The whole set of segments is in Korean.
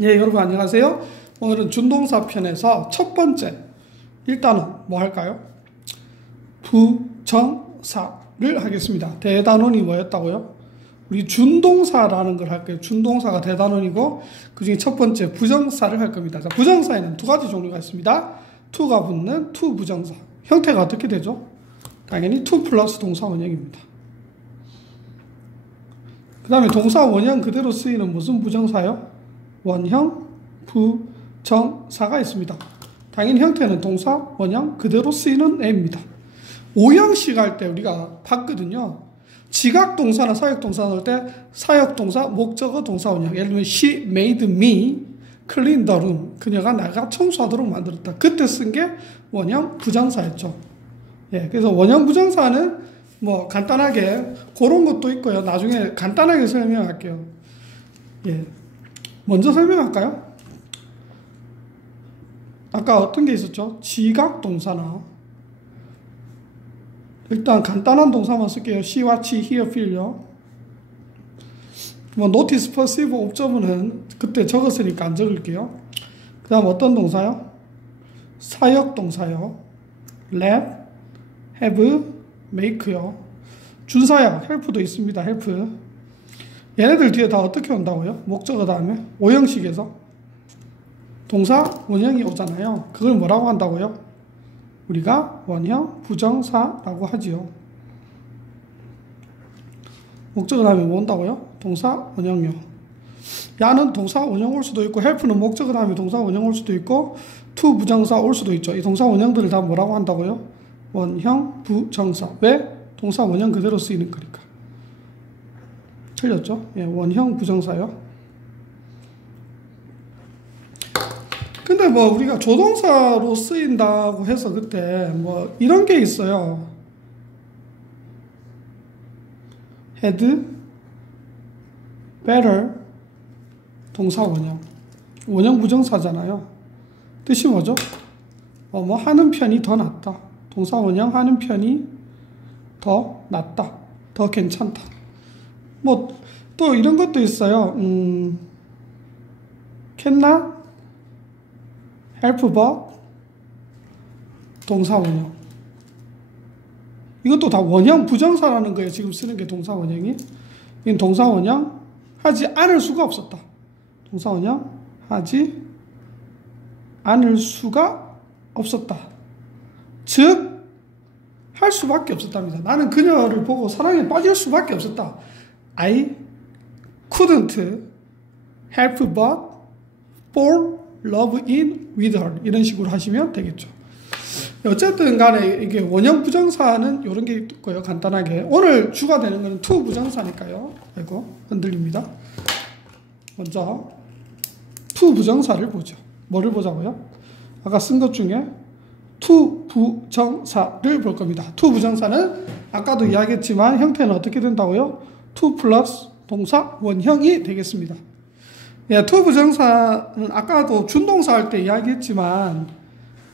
예, 여러분 안녕하세요. 오늘은 준동사 편에서 첫 번째 일단은 뭐 할까요? 부정사를 하겠습니다. 대단원이 뭐였다고요? 우리 준동사라는 걸 할게요. 준동사가 대단원이고 그 중에 첫 번째 부정사를 할 겁니다. 자, 부정사에는 두 가지 종류가 있습니다. to가 붙는 to 부정사. 형태가 어떻게 되죠? 당연히 to 플러스 동사 원형입니다. 그 다음에 동사 원형 그대로 쓰이는 무슨 부정사요? 원형 부정사가 있습니다. 당연히 형태는 동사 원형 그대로 쓰이는 애입니다. 오형식 할 때 우리가 봤거든요. 지각 동사나 사역 동사 넣을 때 사역 동사, 목적어 동사 원형. 예를 들면 she made me clean the room. 그녀가 내가 청소하도록 만들었다. 그때 쓴 게 원형 부정사였죠. 예, 그래서 원형 부정사는 뭐 간단하게 그런 것도 있고요. 나중에 간단하게 설명할게요. 예. 먼저 설명할까요? 아까 어떤 게 있었죠? 지각 동사나 일단 간단한 동사만 쓸게요. watch, hear, feel요. 뭐 notice, perceive, observe는 그때 적었으니까 안 적을게요. 그 다음 어떤 동사요? 사역 동사요. let, have, make요. 준사역, help도 있습니다. help. 얘네들 뒤에 다 어떻게 온다고요? 목적어 다음에 오형식에서 동사 원형이 오잖아요. 그걸 뭐라고 한다고요? 우리가 원형 부정사라고 하지요. 목적어 다음에 뭐 온다고요? 동사 원형요. 야는 동사 원형 올 수도 있고 헬프는 목적어 다음에 동사 원형 올 수도 있고 투 부정사 올 수도 있죠. 이 동사 원형들을 다 뭐라고 한다고요? 원형 부정사. 왜? 동사 원형 그대로 쓰이는 거니까. 틀렸죠? 예, 원형 부정사요. 근데 뭐 우리가 조동사로 쓰인다고 해서 그때 뭐 이런 게 있어요. had better 동사 원형. 원형 부정사잖아요. 뜻이 뭐죠? 어, 뭐 하는 편이 더 낫다. 동사 원형 하는 편이 더 낫다. 더 괜찮다. 뭐 또 이런 것도 있어요. 음, 캔나 help but 동사 원형. 이것도 다 원형 부정사라는 거예요. 지금 쓰는 게 동사 원형이. 이 동사 원형 하지 않을 수가 없었다. 동사 원형 하지 않을 수가 없었다. 즉, 할 수밖에 없었답니다. 나는 그녀를 보고 사랑에 빠질 수밖에 없었다. I couldn't help but fall love in with her. 이런 식으로 하시면 되겠죠. 어쨌든 간에 이게 원형 부정사는 이런 게 있고요. 간단하게. 오늘 주가 되는 거는 to 부정사니까요. 아이고, 흔들립니다. 먼저 to 부정사를 보죠. 뭐를 보자고요? 아까 쓴 것 중에 to 부정사를 볼 겁니다. to 부정사는 아까도 이야기했지만 형태는 어떻게 된다고요? To 플러스 동사 원형이 되겠습니다. 예, to 부정사는 아까도 준동사 할 때 이야기했지만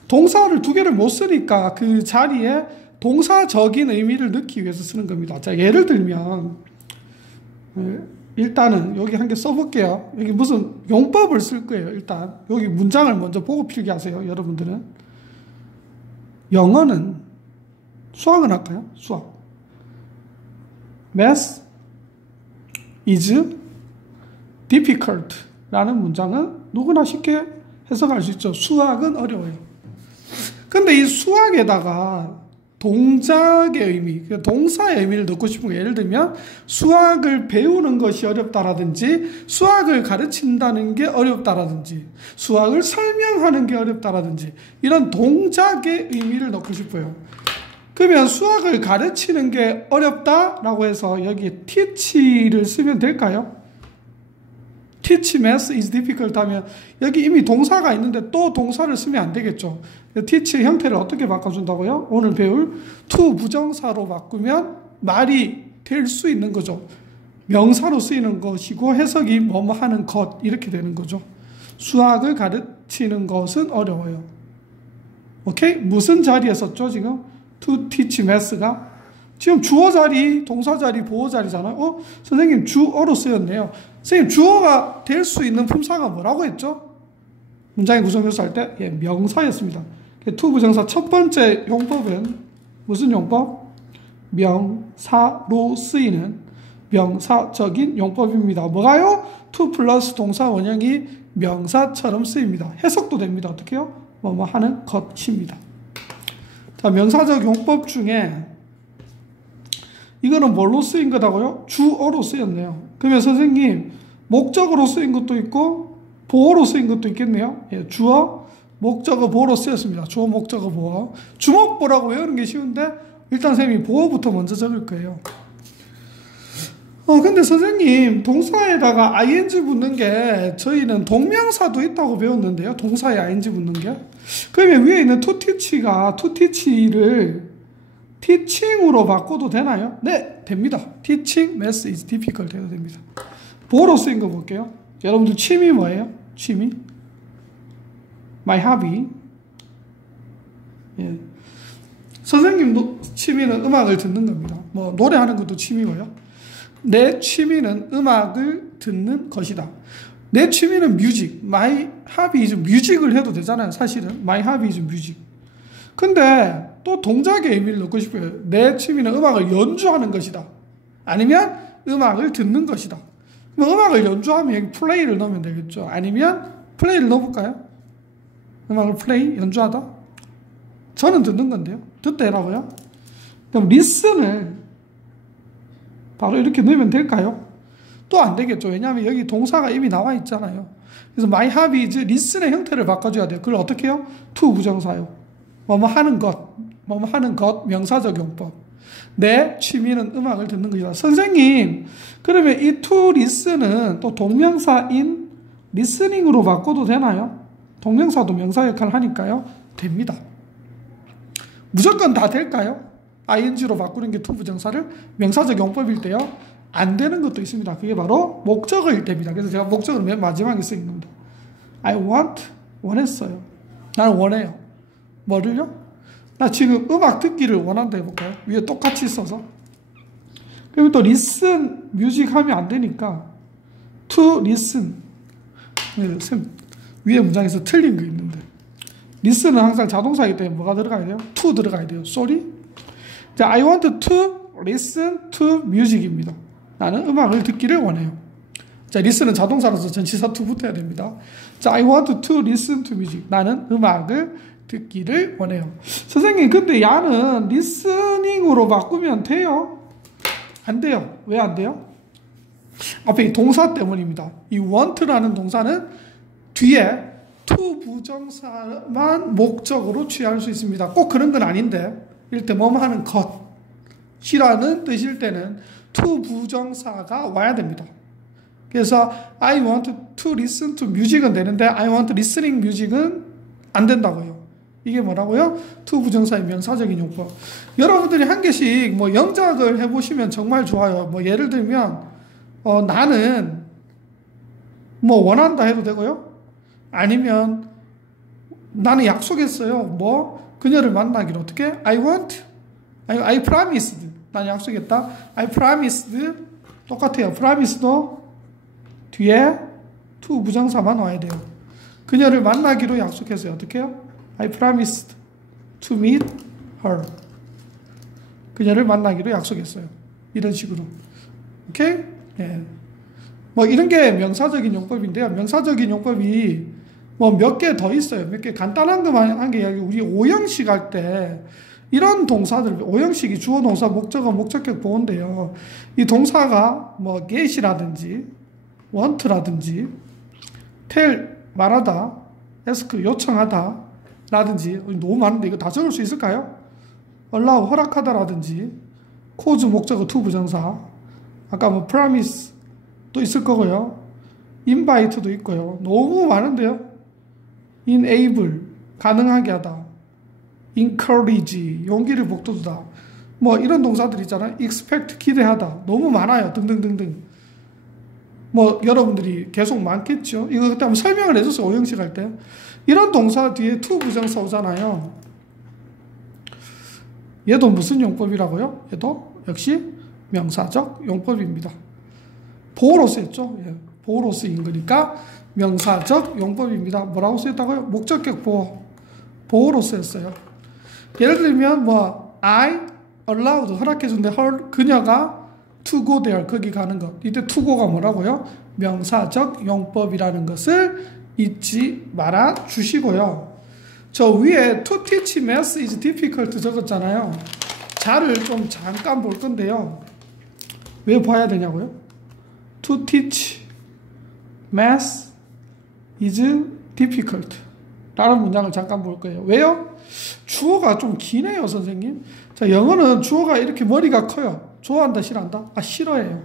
동사를 두 개를 못 쓰니까 그 자리에 동사적인 의미를 넣기 위해서 쓰는 겁니다. 자, 예를 들면 예, 일단은 여기 한 개 써볼게요. 여기 무슨 용법을 쓸 거예요. 일단 여기 문장을 먼저 보고 필기 하세요. 여러분들은 영어는 수학은 할까요? 수학. Math is difficult 라는 문장은 누구나 쉽게 해석할 수 있죠. 수학은 어려워요. 근데 이 수학에다가 동작의 의미, 동사의 의미를 넣고 싶은 거 예를 들면 수학을 배우는 것이 어렵다라든지 수학을 가르친다는 게 어렵다라든지 수학을 설명하는 게 어렵다라든지 이런 동작의 의미를 넣고 싶어요. 그러면 수학을 가르치는 게 어렵다라고 해서 여기에 teach를 쓰면 될까요? teach math is difficult 하면 여기 이미 동사가 있는데 또 동사를 쓰면 안 되겠죠. teach의 형태를 어떻게 바꿔준다고요? 오늘 배울 to 부정사로 바꾸면 말이 될 수 있는 거죠. 명사로 쓰이는 것이고 해석이 뭐뭐 하는 것 이렇게 되는 거죠. 수학을 가르치는 것은 어려워요. 오케이? 무슨 자리에 썼죠, 지금? To teach math가? 지금 주어 자리, 동사 자리, 보어 자리잖아요. 어? 선생님, 주어로 쓰였네요. 선생님 주어가 될 수 있는 품사가 뭐라고 했죠? 문장의 구성 묘사할 때 예, 명사였습니다. 투 부정사 첫 번째 용법은 무슨 용법? 명사로 쓰이는 명사적인 용법입니다. 뭐가요? 투 플러스 동사 원형이 명사처럼 쓰입니다. 해석도 됩니다. 어떻게요? 뭐뭐 하는 것입니다. 자, 명사적 용법 중에 이거는 뭘로 쓰인 거다고요? 주어로 쓰였네요. 그러면 선생님 목적으로 쓰인 것도 있고 보어로 쓰인 것도 있겠네요. 예, 주어, 목적어, 보어로 쓰였습니다. 주어, 목적어, 보어. 주목보라고 외우는 게 쉬운데 일단 선생님이 보어부터 먼저 적을 거예요. 어, 근데 선생님, 동사에다가 ing 붙는 게 저희는 동명사도 있다고 배웠는데요. 동사에 ing 붙는 게. 그러면 위에 있는 to teach가 to teach를 teaching으로 바꿔도 되나요? 네, 됩니다. teaching math is difficult 해도 됩니다. 보로 쓰인 거 볼게요. 여러분들 취미 뭐예요? 취미? My hobby. 예. 선생님도 취미는 음악을 듣는 겁니다. 뭐 노래하는 것도 취미고요. 내 취미는 음악을 듣는 것이다. 내 취미는 뮤직. My hobby is 뮤직을 해도 되잖아요. 사실은 my hobby is 뮤직. 근데 또 동작의 의미를 넣고 싶어요. 내 취미는 음악을 연주하는 것이다. 아니면 음악을 듣는 것이다. 뭐 음악을 연주하면 여기 플레이를 넣으면 되겠죠. 아니면 플레이를 넣어볼까요? 음악을 플레이, 연주하다? 저는 듣는 건데요. 듣다라고요? 그럼 리슨을 바로 이렇게 넣으면 될까요? 또 안 되겠죠. 왜냐하면 여기 동사가 이미 나와 있잖아요. 그래서 my hobby is listen의 형태를 바꿔줘야 돼요. 그걸 어떻게 해요? to 부정사요. 뭐뭐 하는 것, 뭐뭐 하는 것, 명사적 용법. 내 취미는 음악을 듣는 것이다. 선생님, 그러면 이 to listen은 또 동명사인 listening으로 바꿔도 되나요? 동명사도 명사 역할을 하니까요. 됩니다. 무조건 다 될까요? Ing로 바꾸는 게 to 부정사를 명사적 용법일 때요. 안 되는 것도 있습니다. 그게 바로 목적어일 때입니다. 그래서 제가 목적을 맨 마지막에 쓰인 겁니다. I want, 원했어요. 나는 원해요. 뭐를요? 나 지금 음악 듣기를 원한다 해볼까요? 위에 똑같이 써서. 그리고 또 listen, 뮤직 하면 안 되니까 to listen. 네, 쌤, 위에 문장에서 틀린 거 있는데. listen은 항상 자동사이기 때문에 뭐가 들어가야 돼요? to 들어가야 돼요. sorry? 자, I want to listen to music입니다. 나는 음악을 듣기를 원해요. 자, listen은 자동사로서 전치사 to 붙어야 됩니다. 자, I want to listen to music. 나는 음악을 듣기를 원해요. 선생님, 근데 야는 listening으로 바꾸면 돼요? 안 돼요. 왜 안 돼요? 앞에 이 동사 때문입니다. 이 want라는 동사는 뒤에 to 부정사만 목적으로 취할 수 있습니다. 꼭 그런 건 아닌데, 이럴 때 뭐뭐 하는 것 이라는 뜻일 때는 to 부정사가 와야 됩니다. 그래서 I want to listen to music은 되는데 I want listening music은 안 된다고요. 이게 뭐라고요? to 부정사의 명사적인 용법. 여러분들이 한 개씩 뭐 영작을 해보시면 정말 좋아요. 뭐 예를 들면 어, 나는 뭐 원한다 해도 되고요. 아니면 나는 약속했어요. 뭐 그녀를 만나기로 어떻게? I want, I, I promised. 난 약속했다. I promised. 똑같아요. promise도 뒤에 to 부정사만 와야 돼요. 그녀를 만나기로 약속했어요. 어떻게 해요? I promised to meet her. 그녀를 만나기로 약속했어요. 이런 식으로. 오케이? 예. 뭐 이런 게 명사적인 용법인데요. 명사적인 용법이 뭐 몇 개 더 있어요. 몇 개 간단한 것만 한게 우리 오형식 할 때 이런 동사들 오형식이 주어 동사 목적어 목적격 보호인데요. 이 동사가 뭐 get이라든지 want라든지 tell 말하다 ask 요청하다 라든지 너무 많은데 이거 다 적을 수 있을까요? allow 허락하다라든지 cause 목적어 to 부정사 아까 뭐 promise 또 있을 거고요. invite도 있고요. 너무 많은데요. Enable 가능하게 하다. encourage 용기를 북돋우다. 뭐 이런 동사들 있잖아요. expect 기대하다. 너무 많아요. 등등등등. 뭐 여러분들이 계속 많겠죠. 이거 그때 한번 설명을 해줬어요. 오형식 할 때. 이런 동사 뒤에 to 부정사 오잖아요. 얘도 무슨 용법이라고요? 얘도 역시 명사적 용법입니다. 보호로 쓰였죠. 예. 보호로 쓰인 거니까 명사적 용법입니다. 뭐라고 쓰였다고요? 목적격 보호. 보호로 쓰였어요. 예를 들면 뭐 I allowed 허락해준데 her 그녀가 to go there 거기 가는 것. 이때 to go가 뭐라고요? 명사적 용법이라는 것을 잊지 말아 주시고요. 저 위에 to teach math is difficult 적었잖아요. 자를 좀 잠깐 볼 건데요. 왜 봐야 되냐고요? To teach math is difficult 라는 문장을 잠깐 볼 거예요. 왜요? 주어가 좀 기네요, 선생님. 자, 영어는 주어가 이렇게 머리가 커요. 좋아한다, 싫어한다? 아, 싫어해요.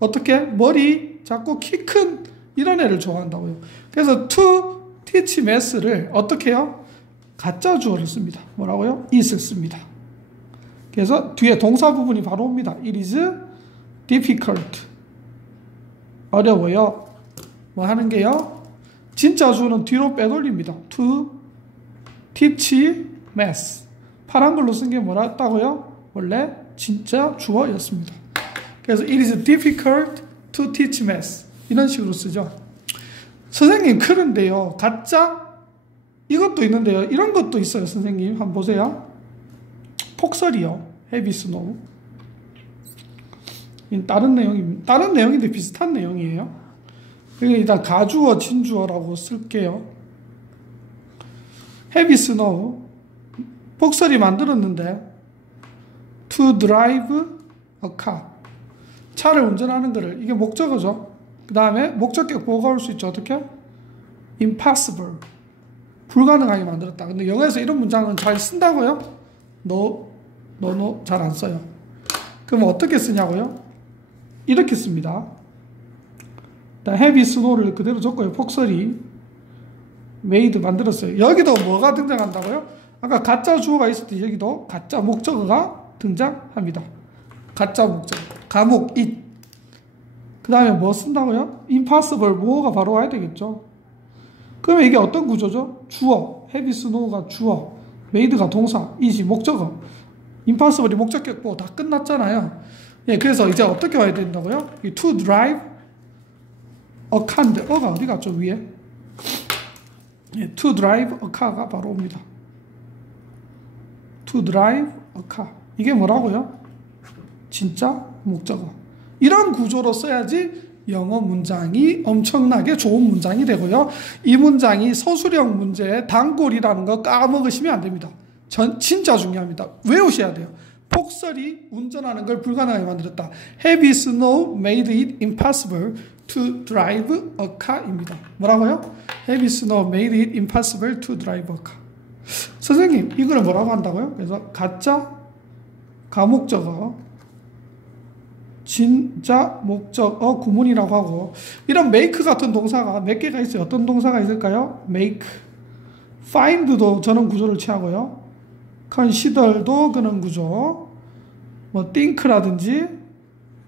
어떻게? 머리 작고 키 큰 이런 애를 좋아한다고요. 그래서 to teach math를 어떻게 해요? 가짜 주어를 씁니다. 뭐라고요? is을 씁니다. 그래서 뒤에 동사 부분이 바로 옵니다. It is difficult. 어려워요. 뭐 하는 게요? 진짜 주어는 뒤로 빼돌립니다. To teach math. 파란 글로 쓴 게 뭐랬다고요? 원래 진짜 주어였습니다. 그래서 it is difficult to teach math. 이런 식으로 쓰죠. 선생님, 그런데요. 가짜? 이것도 있는데요. 이런 것도 있어요, 선생님. 한번 보세요. 폭설이요. heavy snow. 다른 내용입니다. 다른 내용인데 비슷한 내용이에요. 그러니까 일단 가주어, 진주어라고 쓸게요. heavy snow. 폭설이 만들었는데 to drive a car. 차를 운전하는 거를 이게 목적어죠. 그 다음에 목적격 보호가 올 수 있죠. 어떻게? impossible. 불가능하게 만들었다. 근데 영어에서 이런 문장은 잘 쓴다고요? no, no, no 잘 안 써요. 그럼 어떻게 쓰냐고요? 이렇게 씁니다. Heavy snow를 그대로 적고요. 폭설이 made 만들었어요. 여기도 뭐가 등장한다고요? 아까 가짜 주어가 있을 때 여기도 가짜 목적어가 등장합니다. 가짜 목적어. 감옥, it. 그 다음에 뭐 쓴다고요? impossible, 뭐가 바로 와야 되겠죠. 그러면 이게 어떤 구조죠? 주어, heavy snow가 주어, made가 동사, it이 목적어, impossible이 목적격보 다 끝났잖아요. 예, 그래서 이제 어떻게 와야 된다고요? 이 to drive car인데 어가 어디 갔죠 위에? 예, to drive a car가 바로 옵니다. to drive a car 이게 뭐라고요? 진짜 목적어. 이런 구조로 써야지 영어 문장이 엄청나게 좋은 문장이 되고요. 이 문장이 서술형 문제의 단골이라는 거 까먹으시면 안 됩니다. 전 진짜 중요합니다. 외우셔야 돼요. 폭설이 운전하는 걸 불가능하게 만들었다. Heavy snow made it impossible to drive a car입니다. 뭐라고요? Heavy snow made it impossible to drive a car. 선생님, 이거를 뭐라고 한다고요? 그래서 가짜 가목적어 진짜 목적어 구문이라고 하고 이런 make 같은 동사가 몇 개가 있어요. 어떤 동사가 있을까요? make, find도 저런 구조를 취하고요. consider도 그런 구조, 뭐 think라든지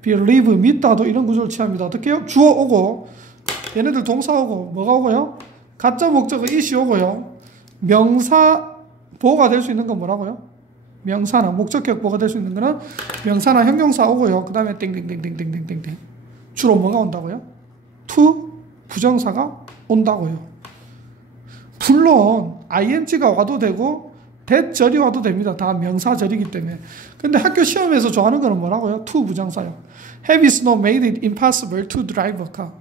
believe 믿다도 이런 구조를 취합니다. 어떻게요? 주어 오고 얘네들 동사 오고 뭐가 오고요? 가짜 목적어 이시 오고요. 명사 보호가 될 수 있는 건 뭐라고요? 명사나 목적격 보호가 될 수 있는 거는 명사나 형용사 오고요. 그 다음에 땡땡땡땡땡땡땡 주로 뭐가 온다고요? to 부정사가 온다고요. 물론 ing가 와도 되고 대절이 와도 됩니다. 다 명사절이기 때문에. 근데 학교 시험에서 좋아하는 거는 뭐라고요? to 부정사요. Heavy snow made it impossible to drive a car.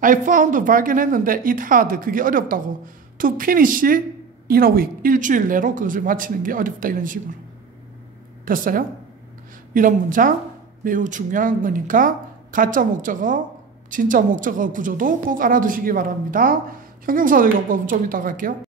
I found 발견했는데 it hard 그게 어렵다고. To finish in a week 일주일 내로 그것을 마치는 게 어렵다 이런 식으로. 됐어요? 이런 문장 매우 중요한 거니까 가짜 목적어, 진짜 목적어 구조도 꼭 알아두시기 바랍니다. 형용사적 용법은 좀 이따 갈게요.